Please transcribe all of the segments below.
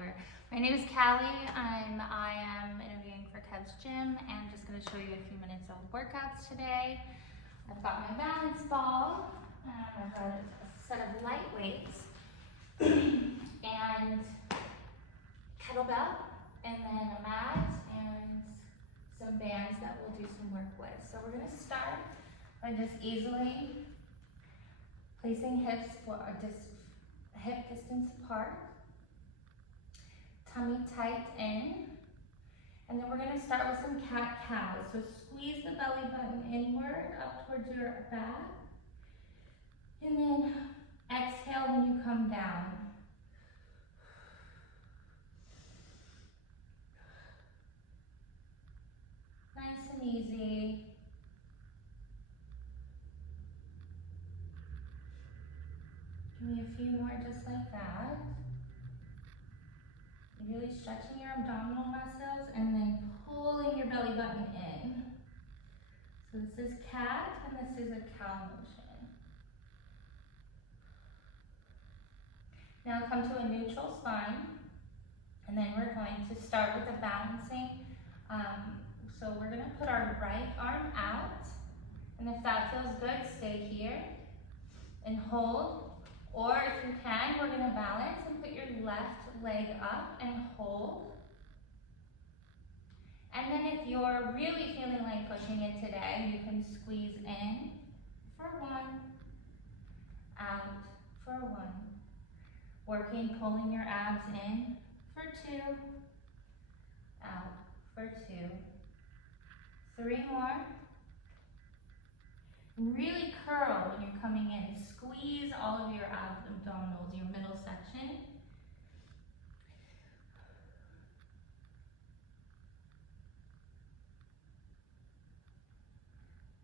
over. My name is Callie. I am interviewing for Kev's Gym and I'm just going to show you a few minutes of workouts today. I've got my balance ball, I've got a set of light weights and kettlebell, and then a mat and some bands that we'll do some work with. So we're going to start by just easily placing hips for hip distance apart, tummy tight in, and then we're going to start with some cat-cows. So squeeze the belly button inward up towards your back, and then exhale when you come down. Nice and easy. Give me a few more just like that. You're really stretching your abdominal muscles and then pulling your belly button in. So this is cat and this is a cow motion. Now come to a neutral spine, and then we're going to start with a balancing. So we're going to put our right arm out, and if that feels good, stay here and hold. Or if you can, we're going to balance and put your left leg up and hold. And then if you're really feeling like pushing it today, you can squeeze in for 1, out for 1. Working, pulling your abs in for 2, out for 2. 3 more. And really curl when you're coming in. Squeeze all of your abdominals, your middle section.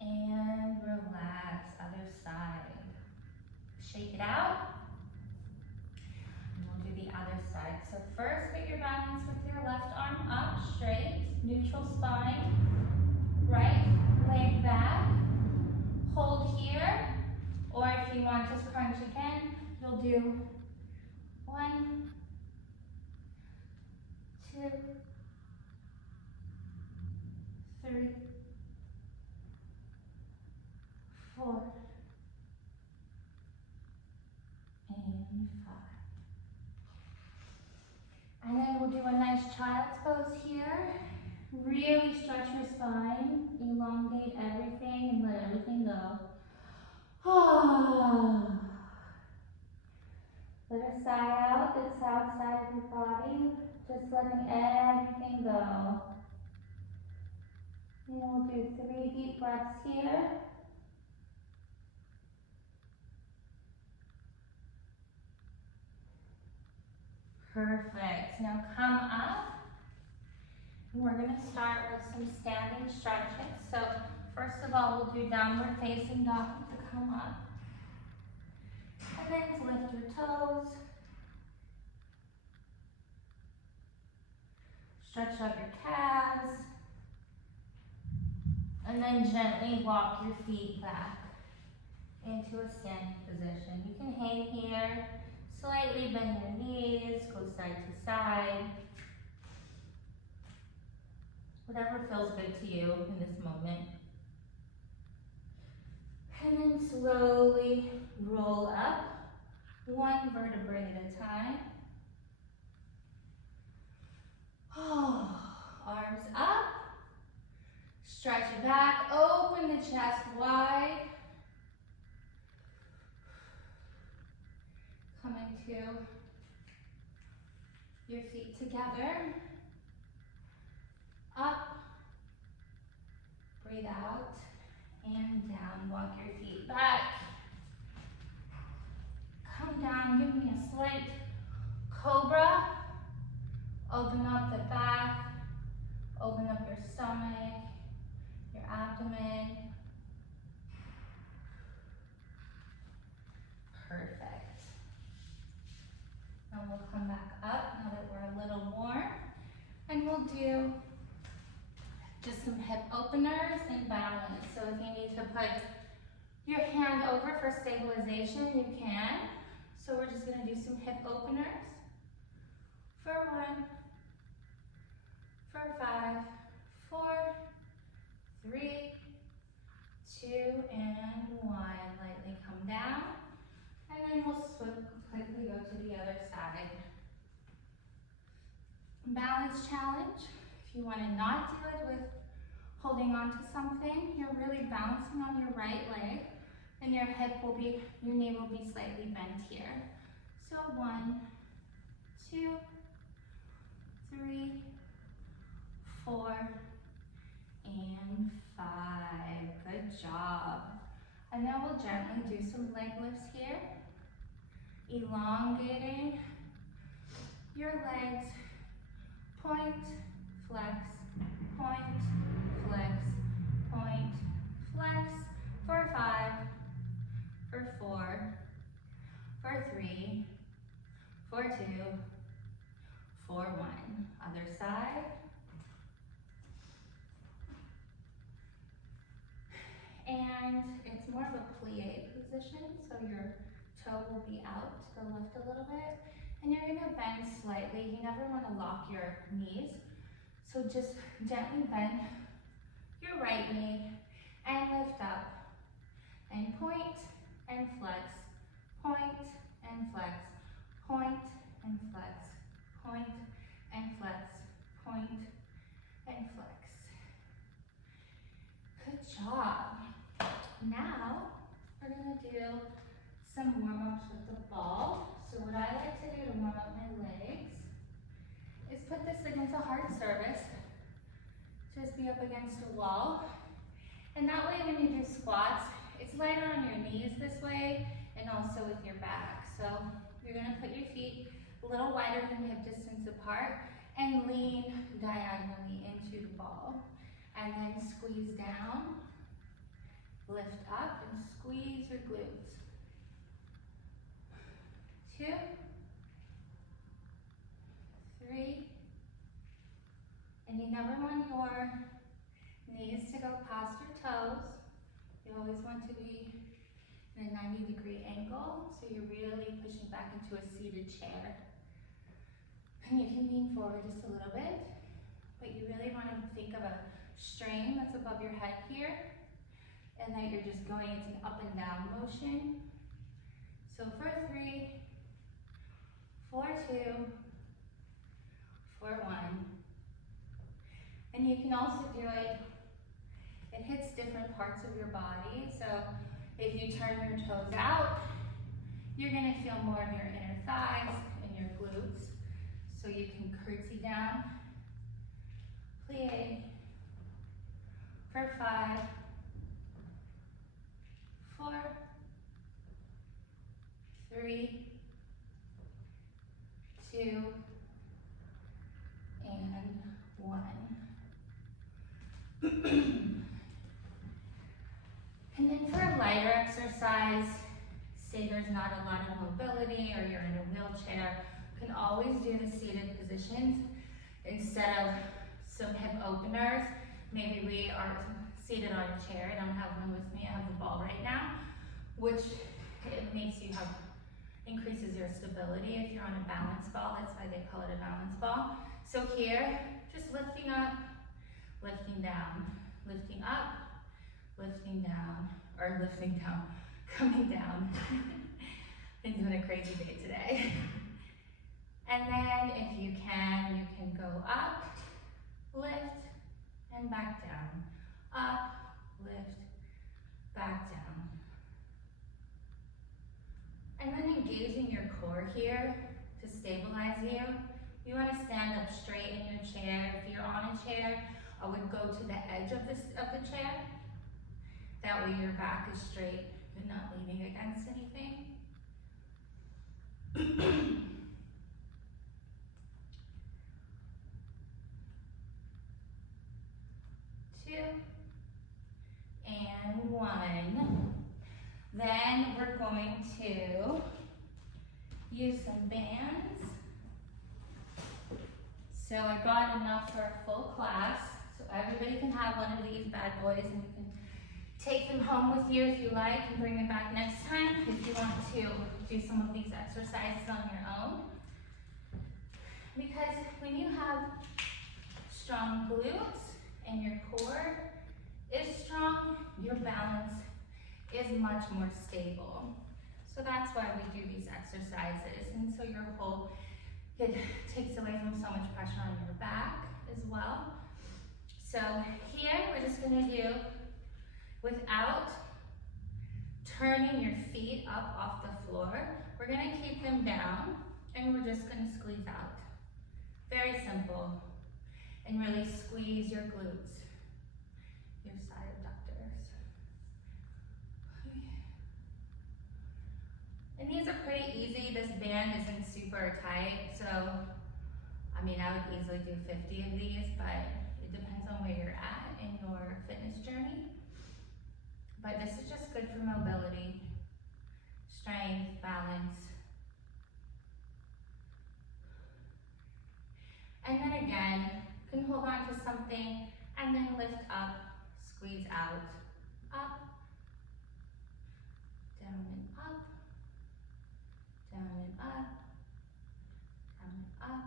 And relax, other side. Shake it out. And we'll do the other side. So first, get your balance with your left arm up, straight, neutral spine. Right leg back. Hold here, or if you want to crunch again, you'll do 1, 2, 3, 4, and 5. And then we'll do a nice child's pose here. Really stretch your spine, elongate everything, and let everything go. Let a sigh out that's outside of your body, just letting everything go. And we'll do 3 deep breaths here. Perfect. Now come up. We're going to start with some standing stretches. So first of all, we'll do downward facing dog to come up. And then lift your toes. Stretch out your calves. And then gently walk your feet back into a standing position. You can hang here, slightly bend your knees, go side to side. Whatever feels good to you in this moment. And then slowly roll up, 1 vertebrae at a time. Arms up, stretch it back, open the chest wide. Coming to your feet together. Up, breathe out, and down. Walk your feet back. Come down, give me a slight cobra. Open up the back, open up your stomach, your abdomen. Perfect. Now we'll come back up now that we're a little warm, and we'll do just some hip openers and balance. So if you need to put your hand over for stabilization, you can. So we're just going to do some hip openers for 1, for 5, 4, 3, 2, and 1. Lightly come down, and then we'll quickly go to the other side. Balance challenge. If you want to not do it with holding on to something, you're really balancing on your right leg, and your knee will be slightly bent here. So 1, 2, 3, 4, and 5. Good job. And then we'll gently do some leg lifts here, elongating your legs. Point, flex, point, flex, point, flex, for 5, for 4, for 3, for 2, for 1. Other side. And it's more of a plie position, so your toe will be out to the left a little bit. And you're gonna bend slightly. You never wanna lock your knees. So just gently bend your right knee and lift up. And point and flex, point and flex, point and flex, point and flex, point and flex. Good job. Now, we're gonna do some warm-ups with the ball. So what I like to do to warm up my legs is put this against a hard surface. Just be up against a wall. And that way when you do squats, it's lighter on your knees this way and also with your back. So you're gonna put your feet a little wider than hip distance apart and lean diagonally into the ball. And then squeeze down, lift up, and squeeze your glutes. 2, 3, and you never want your knees to go past your toes. You always want to be in a 90-degree angle, so you're really pushing back into a seated chair. And you can lean forward just a little bit, but you really want to think of a string that's above your head here, and that you're just going into an up and down motion. So for 3, 4, 2, for 1. And you can also do it, it hits different parts of your body. So if you turn your toes out, you're gonna feel more of your inner thighs and your glutes. So you can curtsy down, plie, for 5, 4, 3, 2, and 1. And then for a lighter exercise, say there's not a lot of mobility or you're in a wheelchair, you can always do the seated positions instead of some hip openers. Maybe we are seated on a chair. I don't have one with me, I have the ball right now, which it makes you have, increases your stability if you're on a balance ball. That's why they call it a balance ball. So here, just lifting up, lifting down, lifting up, lifting down, or lifting down, coming down. It's been a crazy day today. And then if you can go up, lift, and back down. Up, lift, back down. And then engaging your core here to stabilize you. You want to stand up straight in your chair. If you're on a chair, I would go to the edge of the chair. That way your back is straight and not leaning against anything. 2, and 1. Then we're going to use some bands. So I got enough for a full class. So everybody can have one of these bad boys, and you can take them home with you if you like and bring them back next time if you want to do some of these exercises on your own. because when you have strong glutes and your core is strong, your balance is much more stable. So that's why we do these exercises. And so your whole, it takes away from so much pressure on your back as well. So here we're just gonna do, without turning your feet up off the floor, we're gonna keep them down and we're just gonna squeeze out. Very simple. And really squeeze your glutes, your side abductors. And these are pretty easy. This band isn't super tight, so I mean, I would easily do 50 of these, but it depends on where you're at in your fitness journey. But this is just good for mobility, strength, balance. And then again, you can hold on to something and then lift up, squeeze out, up, down and up, down and up, down and up, out, up.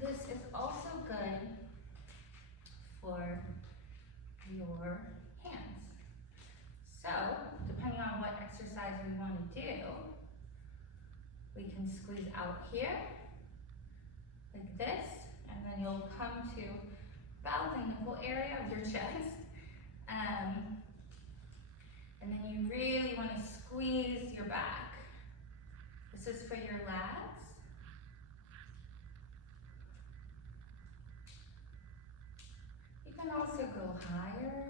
This is also good for your hands. So, depending on what exercise we want to do, we can squeeze out here, like this, and then you'll come to about the nipple area of your chest. And then you really want to squeeze your back. This is for your lats. You can also go higher.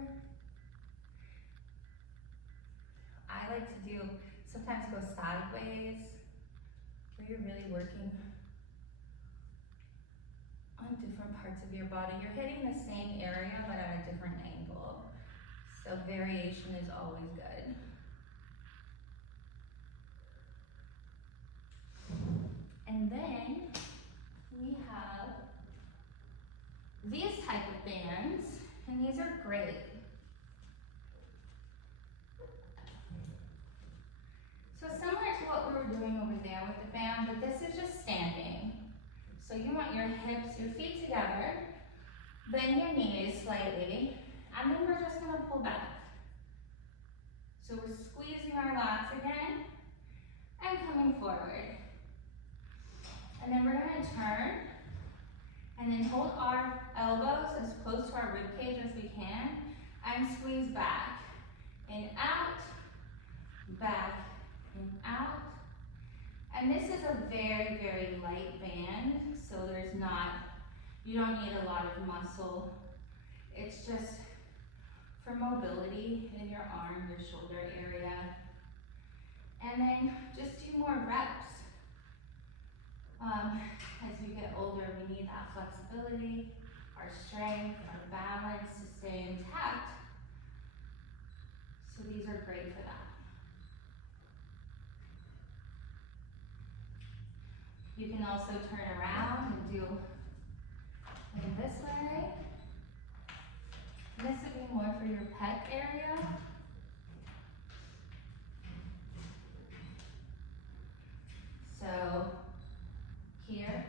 I like to do, sometimes go sideways, where you're really working on different parts of your body. You're hitting the same area, but at a different angle. So variation is always good. And then we have these type of bands, and these are great. So similar to what we were doing over there with the band, but this is just standing. So you want your hips, your feet together, bend your knees slightly, and then we're just gonna pull back. So we're squeezing our lats again, and coming forward. And then we're gonna turn, and then hold our elbows as close to our rib cage as we can, and squeeze back, and out, back, and out. And this is a very, very light band, so there's not, you don't need a lot of muscle. It's just for mobility in your arm, your shoulder area. And then just do more reps. As you get older, we need that flexibility, our strength, our balance to stay intact. So these are great for that. You can also turn around and do in this way. This would be more for your pec area. So here,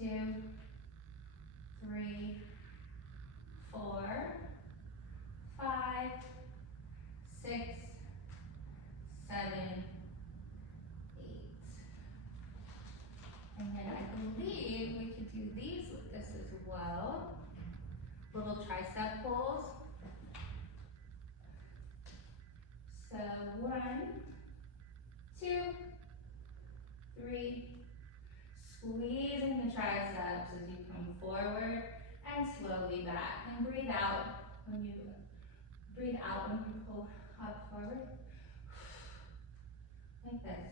2, 3, 4, 5, 6, 7, 8. And then I believe we could do these with this as well. Little tricep pulls. So 1, 2, 3. Squeezing the triceps as you come forward and slowly back. And breathe out when you pull up forward. Like this.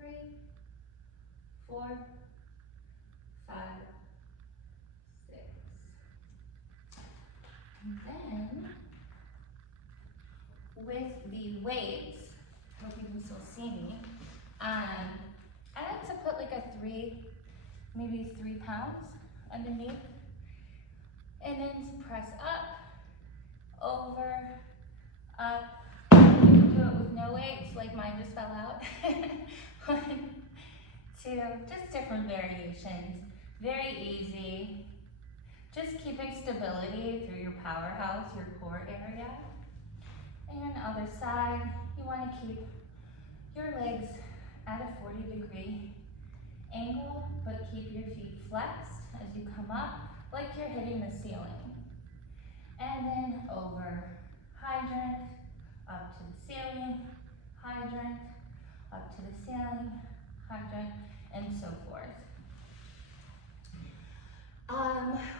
2, 3, 4, 5, 6. And then with the weights, I hope you can still see me. I like to put like a maybe 3 pounds underneath. And then press up, over, up. You can do it with no weights, like mine just fell out. 1, 2, just different variations. Very easy. Just keeping stability through your powerhouse, your core area. And other side, you want to keep your legs at a 40-degree angle, but keep your feet flexed as you come up, like you're hitting the ceiling. And then over, hydrant, up to the ceiling, hydrant, up to the ceiling, hydrant, and so forth.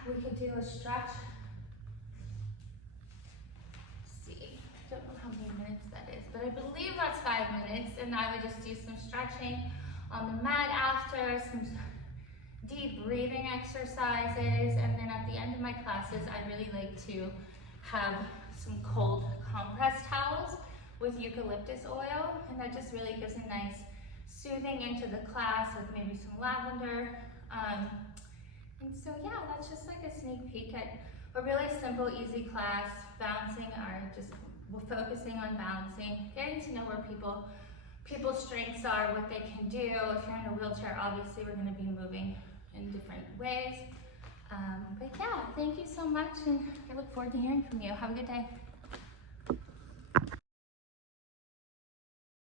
We could do a stretch. Let's see, I don't know how many minutes that is, but I believe that's 5 minutes, and I would just do some stretching on the mat after, some deep breathing exercises, and then at the end of my classes, I really like to have some cold compressed towels with eucalyptus oil, and that just really gives a nice soothing into the class with maybe some lavender. And so yeah, that's just like a sneak peek at a really simple, easy class, balancing we're focusing on balancing, getting to know where people's strengths are, what they can do. If you're in a wheelchair, obviously we're gonna be moving in different ways. But yeah, thank you so much, and I look forward to hearing from you. Have a good day.